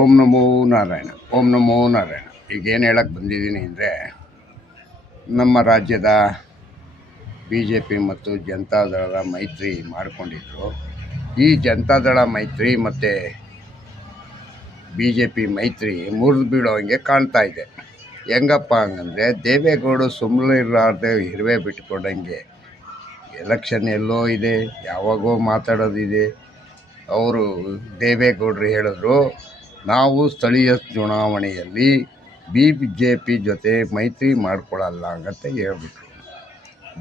ಓಂ ನಮೋ ನಾರಾಯಣ. ಓಂ ನಮೋ ನಾರಾಯಣ. ಈಗೇನು ಹೇಳಕ್ಕೆ ಬಂದಿದ್ದೀನಿ ಅಂದರೆ, ನಮ್ಮ ರಾಜ್ಯದ ಬಿ ಜೆ ಪಿ ಮತ್ತು ಜನತಾದಳದ ಮೈತ್ರಿ ಮಾಡಿಕೊಂಡಿದ್ರು. ಈ ಜನತಾದಳ ಮೈತ್ರಿ ಮತ್ತು ಬಿ ಜೆ ಪಿ ಮೈತ್ರಿ ಮುರಿದು ಬೀಳೋಂಗೆ ಕಾಣ್ತಾ ಇದೆ. ಹೆಂಗಪ್ಪ ಹಂಗಂದರೆ, ದೇವೇಗೌಡರು ಸುಮ್ಮನೆ ಇರಲಾರ್ದೆ ಇರುವೆ ಬಿಟ್ಕೊಡಂಗೆ ಎಲೆಕ್ಷನ್ ಎಲ್ಲೋ ಇದೆ, ಯಾವಾಗೋ ಮಾತಾಡೋದಿದೆ. ಅವರು ದೇವೇಗೌಡರು ಹೇಳಿದ್ರು, ನಾವು ಸ್ಥಳೀಯ ಚುನಾವಣೆಯಲ್ಲಿ ಬಿ ಜೆ ಪಿ ಜೊತೆ ಮೈತ್ರಿ ಮಾಡ್ಕೊಳ್ಳಲ್ಲ ಅಂತ ಹೇಳ್ಬಿಟ್ರು.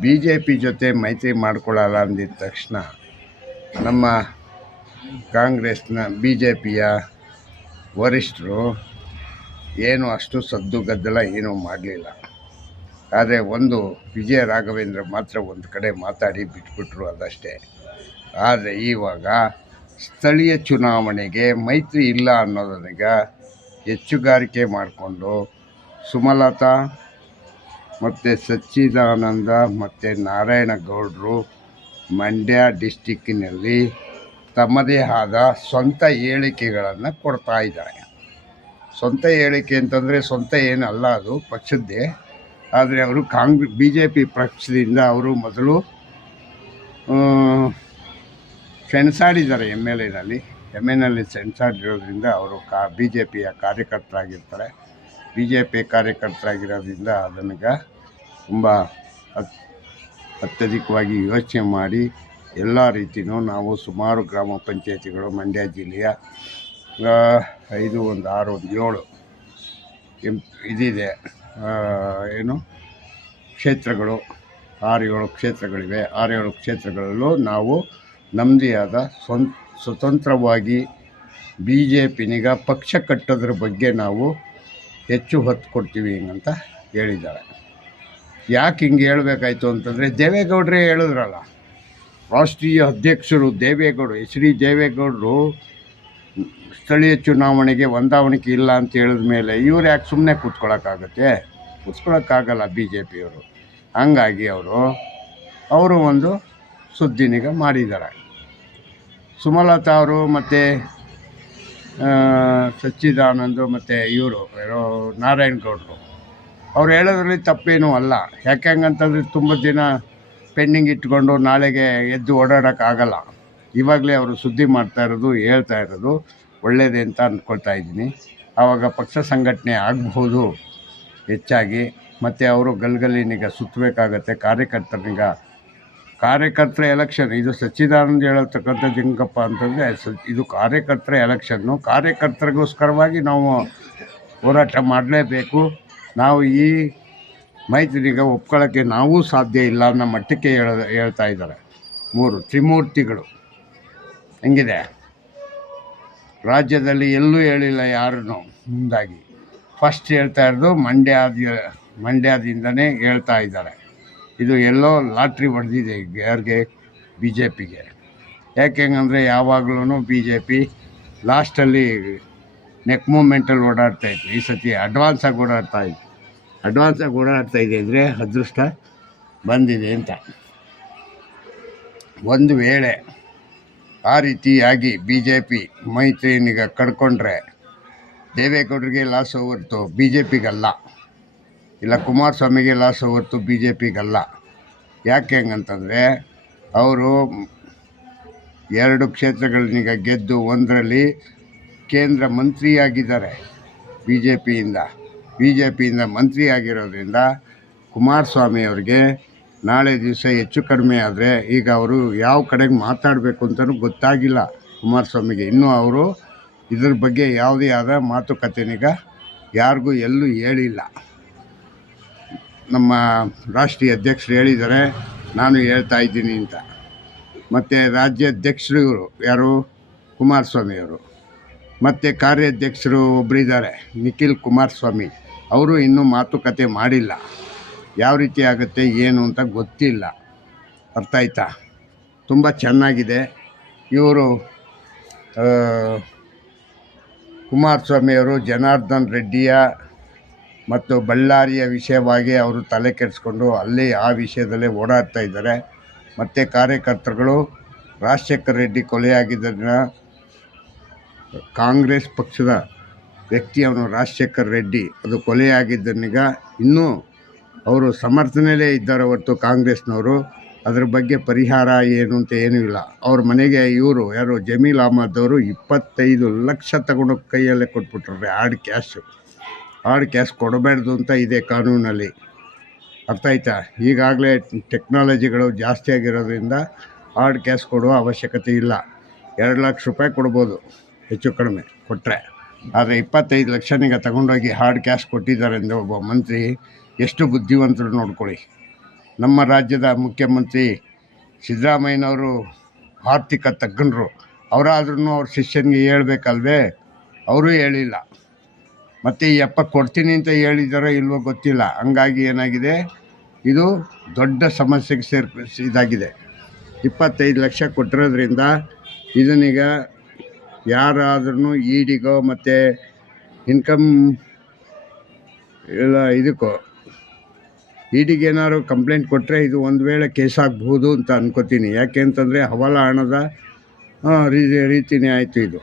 ಬಿ ಜೆ ಪಿ ಜೊತೆ ಮೈತ್ರಿ ಮಾಡ್ಕೊಳ್ಳಲ್ಲ ಅಂದಿದ ತಕ್ಷಣ ನಮ್ಮ ಕಾಂಗ್ರೆಸ್ನ ಬಿ ಜೆ ಪಿಯ ವರಿಷ್ಠರು ಏನು ಅಷ್ಟು ಸದ್ದು ಗದ್ದಲ ಏನೂ ಮಾಡಲಿಲ್ಲ. ಆದರೆ ಒಂದು ವಿಜಯ ರಾಘವೇಂದ್ರ ಮಾತ್ರ ಒಂದು ಕಡೆ ಮಾತಾಡಿ ಬಿಟ್ಬಿಟ್ರು, ಅದಷ್ಟೇ. ಆದರೆ ಇವಾಗ ಸ್ಥಳೀಯ ಚುನಾವಣೆಗೆ ಮೈತ್ರಿ ಇಲ್ಲ ಅನ್ನೋದನ್ನೀಗ ಹೆಚ್ಚುಗಾರಿಕೆ ಮಾಡಿಕೊಂಡು ಸುಮಲತಾ ಮತ್ತು ಸಚ್ಚಿದಾನಂದ ಮತ್ತು ನಾರಾಯಣಗೌಡರು ಮಂಡ್ಯ ಡಿಸ್ಟಿಕ್ಕಿನಲ್ಲಿ ತಮ್ಮದೇ ಆದ ಸ್ವಂತ ಹೇಳಿಕೆಗಳನ್ನು ಕೊಡ್ತಾ ಇದ್ದಾರೆ. ಸ್ವಂತ ಹೇಳಿಕೆ ಅಂತಂದರೆ ಸ್ವಂತ ಏನಲ್ಲ, ಅದು ಪಕ್ಷದ್ದೇ. ಆದರೆ ಅವರು ಬಿ ಜೆ ಪಿ ಪಕ್ಷದಿಂದ ಅವರು ಮೊದಲು ಸೆಣಸಾಡಿದ್ದಾರೆ. ಎಮ್ ಎಲ್ ಸೆಣಸಾಡಿರೋದ್ರಿಂದ ಅವರು ಬಿ ಜೆ ಪಿಯ ಕಾರ್ಯಕರ್ತರಾಗಿರ್ತಾರೆ. ಬಿ ಜೆ ಪಿ ಕಾರ್ಯಕರ್ತರಾಗಿರೋದ್ರಿಂದ ಅದನ್ನೀಗ ತುಂಬ ಅತ್ಯಧಿಕವಾಗಿ ಯೋಚನೆ ಮಾಡಿ ಎಲ್ಲ ರೀತಿಯೂ ನಾವು ಸುಮಾರು ಗ್ರಾಮ ಪಂಚಾಯತಿಗಳು ಮಂಡ್ಯ ಜಿಲ್ಲೆಯ 5, 1, 6, 1, 7 ಇದಿದೆ, ಏನು ಕ್ಷೇತ್ರಗಳು 6-7 ಕ್ಷೇತ್ರಗಳಿವೆ. 6-7 ಕ್ಷೇತ್ರಗಳಲ್ಲೂ ನಾವು ನಮ್ಮದೇ ಆದ ಸ್ವತಂತ್ರವಾಗಿ ಬಿ ಜೆ ಪಿನಿಗ ಪಕ್ಷ ಕಟ್ಟೋದ್ರ ಬಗ್ಗೆ ನಾವು ಹೆಚ್ಚು ಹೊತ್ತು ಕೊಡ್ತೀವಿ ಅಂತ ಹೇಳಿದ್ದಾರೆ. ಯಾಕೆ ಹಿಂಗೆ ಹೇಳಬೇಕಾಯ್ತು ಅಂತಂದರೆ, ದೇವೇಗೌಡರೇ ಹೇಳಿದ್ರಲ್ಲ, ರಾಷ್ಟ್ರೀಯ ಅಧ್ಯಕ್ಷರು ದೇವೇಗೌಡರು, ಎಚ್ ಡಿ ದೇವೇಗೌಡರು ಸ್ಥಳೀಯ ಚುನಾವಣೆಗೆ ಹೊಂದಾಣಿಕೆ ಇಲ್ಲ ಅಂತ ಹೇಳಿದ ಮೇಲೆ ಇವ್ರು ಯಾಕೆ ಸುಮ್ಮನೆ ಕೂತ್ಕೊಳ್ಳೋಕ್ಕಾಗಲ್ಲ ಬಿ ಜೆ ಪಿಯವರು. ಹಂಗಾಗಿ ಅವರು ಒಂದು ಸುದ್ದಿನೀಗ ಮಾಡಿದ್ದಾರೆ. ಸುಮಲತಾ ಅವರು ಮತ್ತು ಸಚ್ಚಿದಾನಂದ ಮತ್ತು ಇವರು ನಾರಾಯಣಗೌಡರು ಅವ್ರು ಹೇಳೋದ್ರಲ್ಲಿ ತಪ್ಪೇನೂ ಅಲ್ಲ. ಯಾಕೆಂಗಂತಂದರೆ ತುಂಬ ದಿನ ಪೆಂಡಿಂಗ್ ಇಟ್ಕೊಂಡು ನಾಳೆಗೆ ಎದ್ದು ಓಡಾಡೋಕ್ಕಾಗಲ್ಲ. ಇವಾಗಲೇ ಅವರು ಸುದ್ದಿ ಹೇಳ್ತಾ ಇರೋದು ಒಳ್ಳೆಯದೇ ಅಂತ ಅಂದ್ಕೊಳ್ತಾ ಇದ್ದೀನಿ. ಆವಾಗ ಪಕ್ಷ ಸಂಘಟನೆ ಆಗಬಹುದು ಹೆಚ್ಚಾಗಿ. ಮತ್ತು ಅವರು ಗಲ್ಗಲ್ಲಿನೀಗ ಸುತ್ತಬೇಕಾಗತ್ತೆ ಕಾರ್ಯಕರ್ತರ ಎಲೆಕ್ಷನ್. ಇದು ಸಚ್ಚಿದಾನಂದ ಹೇಳತಕ್ಕಂಥದ್ದು ಹೆಂಗಪ್ಪ ಅಂತಂದರೆ, ಇದು ಕಾರ್ಯಕರ್ತರ ಎಲೆಕ್ಷನ್ನು. ಕಾರ್ಯಕರ್ತರಿಗೋಸ್ಕರವಾಗಿ ನಾವು ಹೋರಾಟ ಮಾಡಲೇಬೇಕು. ನಾವು ಈ ಮೈತ್ರಿಗ ಒಪ್ಕೊಳ್ಳೋಕ್ಕೆ ನಾವು ಸಾಧ್ಯ ಇಲ್ಲ ಅನ್ನೋ ಮಟ್ಟಕ್ಕೆ ಹೇಳ್ತಾ ಇದ್ದಾರೆ. ತ್ರಿಮೂರ್ತಿಗಳು ಹೆಂಗಿದೆ, ರಾಜ್ಯದಲ್ಲಿ ಎಲ್ಲೂ ಹೇಳಿಲ್ಲ ಯಾರೂ ಮುಂದಾಗಿ. ಫಸ್ಟ್ ಹೇಳ್ತಾ ಇರೋದು ಮಂಡ್ಯದಿಂದನೇ ಹೇಳ್ತಾ ಇದ್ದಾರೆ. ಇದು ಎಲ್ಲೋ ಲಾಟ್ರಿ ಹೊಡೆದಿದೆ ಯಾರಿಗೆ, ಬಿ ಜೆ ಪಿಗೆ. ಯಾಕೆಂಗಂದರೆ ಯಾವಾಗಲೂ ಬಿ ಜೆ ಪಿ ಲಾಸ್ಟಲ್ಲಿ ನೆಕ್ ಮೂಮೆಂಟಲ್ಲಿ ಓಡಾಡ್ತಾಯಿತ್ತು. ಈ ಸತಿ ಅಡ್ವಾನ್ಸಾಗಿ ಓಡಾಡ್ತಾ ಇದೆ ಅಂದರೆ ಅದೃಷ್ಟ ಬಂದಿದೆ ಅಂತ. ಒಂದು ವೇಳೆ ಆ ರೀತಿಯಾಗಿ ಬಿ ಜೆ ಪಿ ಮೈತ್ರಿನೀಗ ಕಡ್ಕೊಂಡ್ರೆ ದೇವೇಗೌಡರಿಗೆ ಲಾಸ್ ಹೊರತು ಬಿ ಜೆ ಪಿಗಲ್ಲ, ಇಲ್ಲ ಕುಮಾರಸ್ವಾಮಿಗೆ ಲಾಸ್ ಹೊರತು ಬಿ ಜೆ ಪಿಗಲ್ಲ. ಯಾಕೆ ಹಂಗಂತಂದರೆ, ಅವರು 2 ಕ್ಷೇತ್ರಗಳನ್ನೀಗ ಗೆದ್ದು ಒಂದರಲ್ಲಿ ಕೇಂದ್ರ ಮಂತ್ರಿಯಾಗಿದ್ದಾರೆ. ಬಿ ಜೆ ಪಿಯಿಂದ ಮಂತ್ರಿ ಆಗಿರೋದ್ರಿಂದ ಕುಮಾರಸ್ವಾಮಿ ಅವ್ರಿಗೆ ನಾಳೆ ದಿವಸ ಹೆಚ್ಚು ಕಡಿಮೆ ಆದರೆ ಈಗ ಅವರು ಯಾವ ಕಡೆಗೆ ಮಾತಾಡಬೇಕು ಅಂತಲೂ ಗೊತ್ತಾಗಿಲ್ಲ ಕುಮಾರಸ್ವಾಮಿಗೆ. ಇನ್ನೂ ಅವರು ಇದ್ರ ಬಗ್ಗೆ ಯಾವುದೇ ಆದ ಮಾತುಕತೆನೀಗ ಯಾರಿಗೂ ಎಲ್ಲೂ ಹೇಳಿಲ್ಲ. ನಮ್ಮ ರಾಷ್ಟ್ರೀಯ ಅಧ್ಯಕ್ಷರು ಹೇಳಿದ್ದಾರೆ, ನಾನು ಹೇಳ್ತಾ ಇದ್ದೀನಿ ಅಂತ. ಮತ್ತು ರಾಜ್ಯಾಧ್ಯಕ್ಷರು ಇವರು ಯಾರು, ಕುಮಾರಸ್ವಾಮಿಯವರು. ಮತ್ತು ಕಾರ್ಯಾಧ್ಯಕ್ಷರು ಒಬ್ಬರಿದ್ದಾರೆ, ನಿಖಿಲ್ ಕುಮಾರಸ್ವಾಮಿ. ಅವರು ಇನ್ನೂ ಮಾತುಕತೆ ಮಾಡಿಲ್ಲ. ಯಾವ ರೀತಿ ಆಗುತ್ತೆ ಏನು ಅಂತ ಗೊತ್ತಿಲ್ಲ. ಅರ್ಥ ಆಯ್ತಾ? ತುಂಬ ಚೆನ್ನಾಗಿದೆ. ಇವರು ಕುಮಾರಸ್ವಾಮಿಯವರು ಜನಾರ್ದನ್ ರೆಡ್ಡಿಯ ಮತ್ತು ಬಳ್ಳಾರಿಯ ವಿಷಯವಾಗಿ ಅವರು ತಲೆ ಕೆಡಿಸ್ಕೊಂಡು ಅಲ್ಲಿ ಆ ವಿಷಯದಲ್ಲೇ ಓಡಾಡ್ತಾ ಇದ್ದಾರೆ. ಮತ್ತು ಕಾರ್ಯಕರ್ತರುಗಳು ರಾಜಶೇಖರ ರೆಡ್ಡಿ ಕೊಲೆಯಾಗಿದ್ದನ್ನು ಕಾಂಗ್ರೆಸ್ ಪಕ್ಷದ ವ್ಯಕ್ತಿ ಅವನು ರಾಜಶೇಖರ್ ರೆಡ್ಡಿ. ಅದು ಕೊಲೆಯಾಗಿದ್ದನೀಗ ಇನ್ನೂ ಅವರು ಸಮರ್ಥನೆಯಲ್ಲೇ ಇದ್ದಾರೆ ಹೊರತು ಕಾಂಗ್ರೆಸ್ನವರು ಅದ್ರ ಬಗ್ಗೆ ಪರಿಹಾರ ಏನು ಅಂತ ಏನೂ ಇಲ್ಲ. ಅವ್ರ ಮನೆಗೆ ಇವರು ಯಾರು ಜಮೀಲ್ ಅಹ್ಮದ್ ಅವರು 25 ಲಕ್ಷ ತಗೊಂಡು ಕೈಯಲ್ಲೇ ಕೊಟ್ಬಿಟ್ರೆ ಹಾರ್ಡ್ ಕ್ಯಾಶ್ ಕೊಡಬಾರ್ದು ಅಂತ ಇದೆ ಕಾನೂನಲ್ಲಿ. ಅರ್ಥ ಆಯ್ತಾ? ಈಗಾಗಲೇ ಟೆಕ್ನಾಲಜಿಗಳು ಜಾಸ್ತಿ ಆಗಿರೋದ್ರಿಂದ ಹಾರ್ಡ್ ಕ್ಯಾಶ್ ಕೊಡುವ ಅವಶ್ಯಕತೆ ಇಲ್ಲ. 2 ಲಕ್ಷ ರೂಪಾಯಿ ಕೊಡ್ಬೋದು ಹೆಚ್ಚು ಕಡಿಮೆ ಕೊಟ್ಟರೆ. ಆದರೆ 25 ಲಕ್ಷನಿಗೆ ತಗೊಂಡೋಗಿ ಹಾರ್ಡ್ ಕ್ಯಾಶ್ ಕೊಟ್ಟಿದ್ದಾರೆ ಅಂದರೆ ಒಬ್ಬ ಮಂತ್ರಿ ಎಷ್ಟು ಬುದ್ಧಿವಂತರು ನೋಡ್ಕೊಳ್ಳಿ. ನಮ್ಮ ರಾಜ್ಯದ ಮುಖ್ಯಮಂತ್ರಿ ಸಿದ್ದರಾಮಯ್ಯನವರು ಆರ್ಥಿಕ ತಜ್ಞರು. ಅವರಾದ್ರೂ ಅವ್ರ ಶಿಷ್ಯನಿಗೆ ಹೇಳ್ಬೇಕಲ್ವೇ? ಅವರೂ ಹೇಳಿಲ್ಲ. ಮತ್ತು ಈ ಅಪ್ಪ ಕೊಡ್ತೀನಿ ಅಂತ ಹೇಳಿದಾರೋ ಇಲ್ವೋ ಗೊತ್ತಿಲ್ಲ. ಹಂಗಾಗಿ ಏನಾಗಿದೆ, ಇದು ದೊಡ್ಡ ಸಮಸ್ಯೆಗೆ ಇದಾಗಿದೆ. 25 ಲಕ್ಷ ಕೊಟ್ಟಿರೋದ್ರಿಂದ ಇದನ್ನೀಗ ಯಾರಾದ್ರೂ ಇಡಿಗೋ ಮತ್ತು ಇನ್ಕಮ್ ಇಲ್ಲ ಇದಕ್ಕೋ ಇಡಿಗೆ ಏನಾದ್ರು ಕಂಪ್ಲೇಂಟ್ ಕೊಟ್ಟರೆ ಇದು ಒಂದು ವೇಳೆ ಕೇಸ್ ಆಗ್ಬೋದು ಅಂತ ಅನ್ಕೋತೀನಿ. ಯಾಕೆ ಅಂತಂದರೆ ಹವಾಲಾ ಹಣದ ರೀತಿಯೇ ಆಯಿತು ಇದು.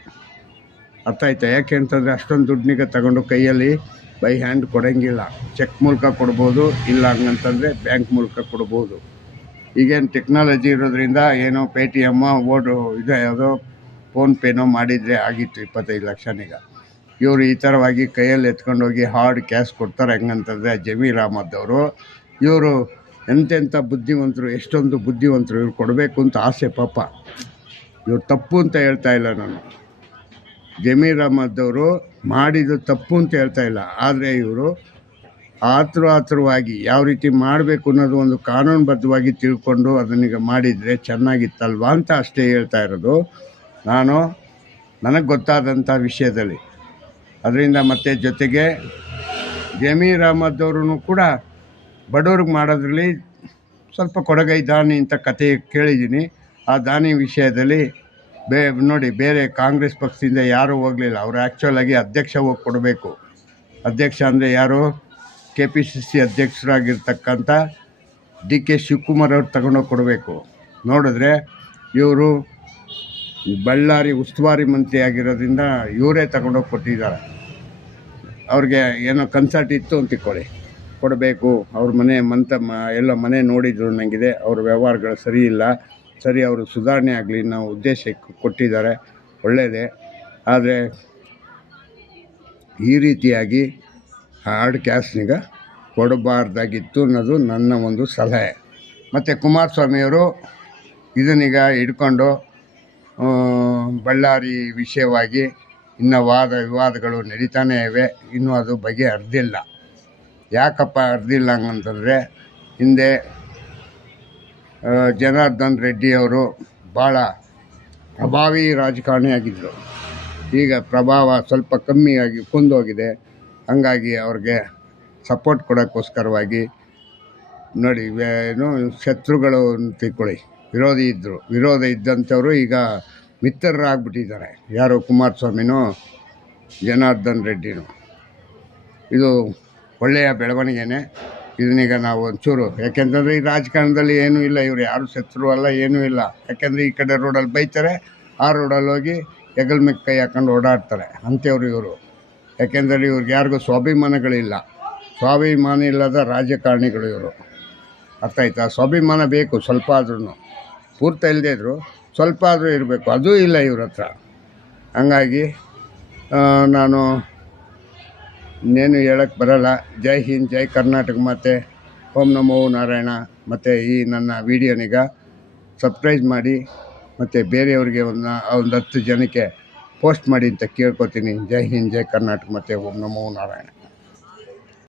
ಅರ್ಥ ಆಯ್ತಾ? ಯಾಕೆ ಅಂತಂದರೆ ಅಷ್ಟೊಂದು ದುಡ್ಡಿನಿಗೆ ತಗೊಂಡು ಕೈಯಲ್ಲಿ ಬೈ ಹ್ಯಾಂಡ್ ಕೊಡೋಂಗಿಲ್ಲ. ಚೆಕ್ ಮೂಲಕ ಕೊಡ್ಬೋದು, ಇಲ್ಲ ಹಂಗಂತಂದರೆ ಬ್ಯಾಂಕ್ ಮೂಲಕ ಕೊಡ್ಬೋದು. ಈಗೇನು ಟೆಕ್ನಾಲಜಿ ಇರೋದ್ರಿಂದ ಏನೋ ಪೇಟಿಎಮ್ಮ ಇದು ಯಾವುದೋ ಫೋನ್ಪೇನೋ ಮಾಡಿದರೆ ಆಗಿತ್ತು 25 ಲಕ್ಷನೀಗ. ಇವರು ಈ ಥರವಾಗಿ ಕೈಯಲ್ಲಿ ಎತ್ಕೊಂಡೋಗಿ ಹಾರ್ಡ್ ಕ್ಯಾಶ್ ಕೊಡ್ತಾರೆ. ಹೆಂಗಂತಂದರೆ ಜಮೀಲ್ ಅಹ್ಮದ್ ಅವರು ಇವರು ಎಂತೆಂಥ ಬುದ್ಧಿವಂತರು, ಎಷ್ಟೊಂದು ಬುದ್ಧಿವಂತರು. ಇವ್ರು ಕೊಡಬೇಕು ಅಂತ ಆಸೆ ಪಾಪ. ಇವ್ರು ತಪ್ಪು ಅಂತ ಹೇಳ್ತಾ ಇಲ್ಲ ನಾನು. ಜಮೀಲ್ ಅಹ್ಮದ್ ಅವರು ಮಾಡಿದ್ದು ತಪ್ಪು ಅಂತ ಹೇಳ್ತಾ ಇಲ್ಲ. ಆದರೆ ಇವರು ಆತುರವಾಗಿ ಯಾವ ರೀತಿ ಮಾಡಬೇಕು ಅನ್ನೋದು ಒಂದು ಕಾನೂನುಬದ್ಧವಾಗಿ ತಿಳ್ಕೊಂಡು ಅದನ್ನೀಗ ಮಾಡಿದರೆ ಚೆನ್ನಾಗಿತ್ತಲ್ವಾ ಅಂತ ಅಷ್ಟೇ ಹೇಳ್ತಾ ಇರೋದು ನಾನು, ನನಗೆ ಗೊತ್ತಾದಂಥ ವಿಷಯದಲ್ಲಿ. ಅದರಿಂದ ಮತ್ತು ಜೊತೆಗೆ ಜಮೀಲ್ ಅಹ್ಮದ್ ಅವರು ಕೂಡ ಬಡವ್ರಿಗೆ ಮಾಡೋದ್ರಲ್ಲಿ ಸ್ವಲ್ಪ ಕೊಡಗೈ ದಾನಿ ಅಂತ ಕತೆ ಕೇಳಿದ್ದೀನಿ. ಆ ದಾನಿ ವಿಷಯದಲ್ಲಿ ನೋಡಿ, ಬೇರೆ ಕಾಂಗ್ರೆಸ್ ಪಕ್ಷದಿಂದ ಯಾರೂ ಹೋಗಲಿಲ್ಲ. ಅವರು ಆ್ಯಕ್ಚುಲಾಗಿ ಅಧ್ಯಕ್ಷ ಹೋಗಿ ಕೊಡಬೇಕು. ಅಧ್ಯಕ್ಷ ಅಂದರೆ ಯಾರು? KPCC ಅಧ್ಯಕ್ಷರಾಗಿರ್ತಕ್ಕಂಥ DK ಶಿವಕುಮಾರ್ ಅವ್ರು ತಗೊಂಡೋಗಿ ಕೊಡಬೇಕು. ನೋಡಿದ್ರೆ ಇವರು ಬಳ್ಳಾರಿ ಉಸ್ತುವಾರಿ ಮಂತ್ರಿ ಆಗಿರೋದ್ರಿಂದ ಇವರೇ ತಗೊಂಡೋಗಿ ಕೊಟ್ಟಿದ್ದಾರೆ. ಅವ್ರಿಗೆ ಏನೋ ಕನ್ಸರ್ಟ್ ಇತ್ತು ಅಂತ ತಿಳ್ಕೊಳ್ಳಿ, ಕೊಡಬೇಕು. ಅವ್ರ ಮನೆ ಎಲ್ಲ ಮನೆ ನೋಡಿದ್ರು ನನಗಿದೆ. ಅವ್ರ ವ್ಯವಹಾರಗಳು ಸರಿ ಇಲ್ಲ. ಸರಿ, ಅವರು ಸುಧಾರಣೆ ಆಗಲಿ ನಾವು ಉದ್ದೇಶಕ್ಕೆ ಕೊಟ್ಟಿದ್ದಾರೆ, ಒಳ್ಳೆಯದೇ. ಆದರೆ ಈ ರೀತಿಯಾಗಿ ಹಾರ್ಡ್ ಕ್ಯಾಶ್ನೀಗ ಕೊಡಬಾರ್ದಾಗಿತ್ತು ಅನ್ನೋದು ನನ್ನ ಒಂದು ಸಲಹೆ. ಮತ್ತು ಕುಮಾರಸ್ವಾಮಿಯವರು ಇದನ್ನೀಗ ಹಿಡ್ಕೊಂಡು ಬಳ್ಳಾರಿ ವಿಷಯವಾಗಿ ಇನ್ನೂ ವಾದ ವಿವಾದಗಳು ನಡೀತಾನೇ ಇವೆ. ಇನ್ನೂ ಅದು ಬಗೆಹರಿದಿಲ್ಲ. ಯಾಕಪ್ಪ ಹರಿದಿಲ್ಲ ಹಂಗಂತಂದರೆ, ಹಿಂದೆ ಜನಾರ್ದನ್ ರೆಡ್ಡಿ ಅವರು ಭಾಳ ಪ್ರಭಾವಿ ರಾಜಕಾರಣಿಯಾಗಿದ್ದರು. ಈಗ ಪ್ರಭಾವ ಸ್ವಲ್ಪ ಕಮ್ಮಿಯಾಗಿ ಕುಂದೋಗಿದೆ. ಹಾಗಾಗಿ ಅವ್ರಿಗೆ ಸಪೋರ್ಟ್ ಕೊಡೋಕ್ಕೋಸ್ಕರವಾಗಿ ನೋಡಿ, ಏನು ಶತ್ರುಗಳು ಅಂತ ತಿಳ್ಕೊಳ್ಳಿ, ವಿರೋಧ ಇದ್ದಂಥವರು ಈಗ ಮಿತ್ರರಾಗ್ಬಿಟ್ಟಿದ್ದಾರೆ. ಯಾರು? ಕುಮಾರಸ್ವಾಮಿನೋ ಜನಾರ್ದನ್ ರೆಡ್ಡಿನೋ. ಇದು ಒಳ್ಳೆಯ ಬೆಳವಣಿಗೆನೇ. ಇದನ್ನೀಗ ನಾವು ಒಂಚೂರು, ಯಾಕೆಂತಂದರೆ ಈ ರಾಜಕಾರಣದಲ್ಲಿ ಏನೂ ಇಲ್ಲ, ಇವರು ಯಾರು ಶತ್ರು ಅಲ್ಲ, ಏನೂ ಇಲ್ಲ. ಯಾಕೆಂದರೆ ಈ ಕಡೆ ರೋಡಲ್ಲಿ ಬೈತಾರೆ, ಆ ರೋಡಲ್ಲಿ ಹೋಗಿ ಹೆಗಲ ಮೇಲೆ ಕೈ ಹಾಕೊಂಡು ಓಡಾಡ್ತಾರೆ ಅಂಥವ್ರು ಇವರು. ಯಾಕೆಂದರೆ ಇವ್ರಿಗೆ ಯಾರಿಗೂ ಸ್ವಾಭಿಮಾನಗಳಿಲ್ಲ. ಸ್ವಾಭಿಮಾನ ಇಲ್ಲದ ರಾಜಕಾರಣಿಗಳು ಇವರು. ಅರ್ಥ ಆಯ್ತಾ? ಸ್ವಾಭಿಮಾನ ಬೇಕು ಸ್ವಲ್ಪ ಆದ್ರೂ, ಪೂರ್ತಿ ಇಲ್ಲದೇ ಇದ್ದರು ಸ್ವಲ್ಪ ಆದರೂ ಇರಬೇಕು. ಅದೂ ಇಲ್ಲ ಇವ್ರ ಹತ್ರ. ಹಂಗಾಗಿ ನಾನು ಇನ್ನೇನು ಹೇಳೋಕ್ಕೆ ಬರೋಲ್ಲ. ಜೈ ಹಿಂದ್, ಜೈ ಕರ್ನಾಟಕ. ಮತ್ತು ಓಂ ನಮೋ ನಾರಾಯಣ. ಮತ್ತು ಈ ನನ್ನ ವಿಡಿಯೋನೀಗ ಸಬ್ಸ್ಕ್ರೈಬ್ ಮಾಡಿ ಮತ್ತು ಬೇರೆಯವ್ರಿಗೆ ಒಂದು 10 ಜನಕ್ಕೆ ಪೋಸ್ಟ್ ಮಾಡಿ ಅಂತ ಕೇಳ್ಕೊತೀನಿ. ಜೈ ಹಿಂದ್, ಜೈ ಕರ್ನಾಟಕ ಮತ್ತು ಓಂ ನಮೋ ನಾರಾಯಣ.